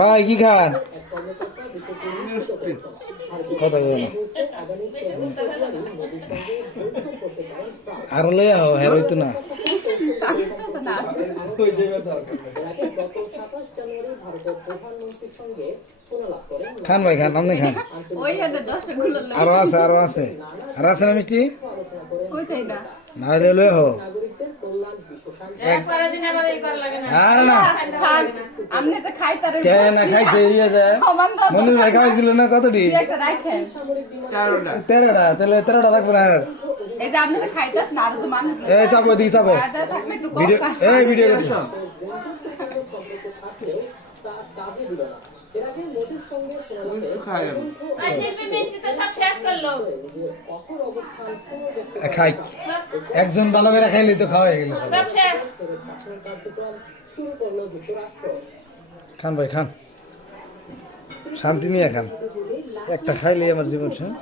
ভাই কি খান? কথা বলো আরও লই আও হ্যাঁ হইতো না। খান ভাই খান আপনি খান। আরও আছে আরও আছে। আর আছে না মিষ্টি? না। হলে লই আও। মনির ভাই খাইছিল না কতটি? তেরোটা। তাহলে তেরোটা থাকবে না। আর এই যে আপনি তো খাইতাস না আর যে মানুষ এই চাপো দিকে চাপো। ভিডিও এই ভিডিও খাই একজন ভালো করে খাইলে তো খাওয়া গেল। খান ভাই খান। শান্তি নিয়ে খান। একটা খাইলে আমার জীবন শেষ।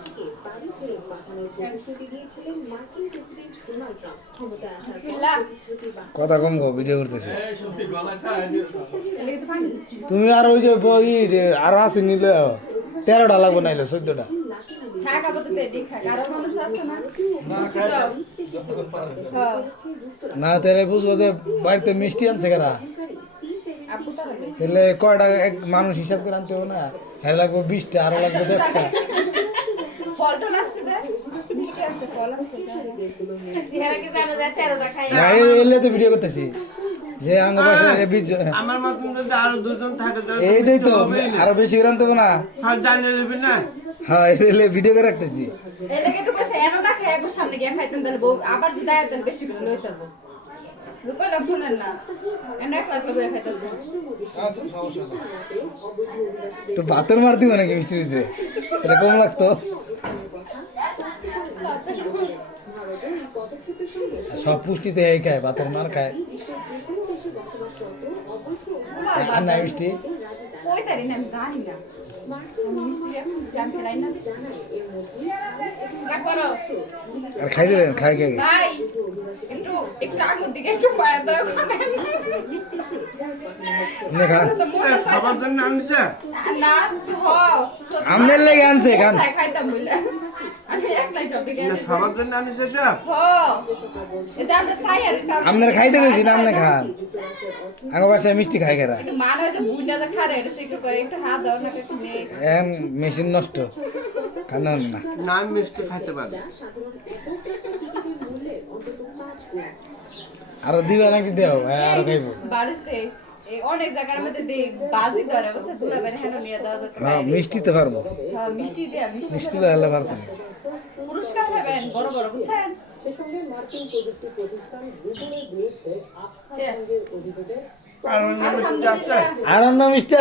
কথা কম গো ভিডিও করতেছে। তুমি আর ওই যে বই আরও আছে নিলে তেরোটা লাগবো নাইলে চোদ্দটা। না? হ্যাঁ। তাহলে বুঝব যে বাড়িতে মিষ্টি আনছে কারা? তাহলে কয়টা এক মানুষ হিসাব করে আনতে হবে না? হ্যাঁ লাগবে বিশটা আরও লাগবে দশটা তো ভিডিও করতেছি। যে আঙ্গ আমার মতন যদি আরও দুজন থাকে তো এইটাই তো আরও বেশি না। হ্যাঁ জানিয়ে নেবে না? হ্যাঁ এলে ভিডিও করে রাখতেছি। এলাকে তো কইছে, সামনে গিয়ে খাইতেন তাহলে বউ আবার যদি দেয় তাহলে বেশি করে লইতে হবে। তো কইলাম শুনেন না এনে এক লাখ লোক খাইতেছে। তো ভাতের মার দিব নাকি মিষ্টি দিতে এটা কম লাগতো। সব পুষ্টিতে এই খায় ভাতের মার খায়। আর নাই মিষ্টি খাই খাই খাই। একটু একটু আগুন দিকে একটু পায়া আপনি খান খাবার জন্য আনছে? না হ আমনের লেগে আনছে খান আপনার খাইতে গেছি না আপনি খান আগে বাসায় মিষ্টি খাই এখন মেশিন নষ্ট। কান্না না। না মিষ্টি খাইতে পারি। আরও দিবা নাকি দেও? হ্যাঁ আরও বাড়িতে এই অনেক জায়গার মধ্যে দেই বাজি ধরে বুঝছে? দুলা হেন নিয়ে দাও হ্যাঁ মিষ্টি তো পারব। হ্যাঁ মিষ্টি দেয়া মিষ্টি মিষ্টি তো হলে পারতো পুরস্কার পাবেন বড় বড় বুঝছেন? শেষ আর অন্য মিষ্টি আছে? আর অন্য মিষ্টি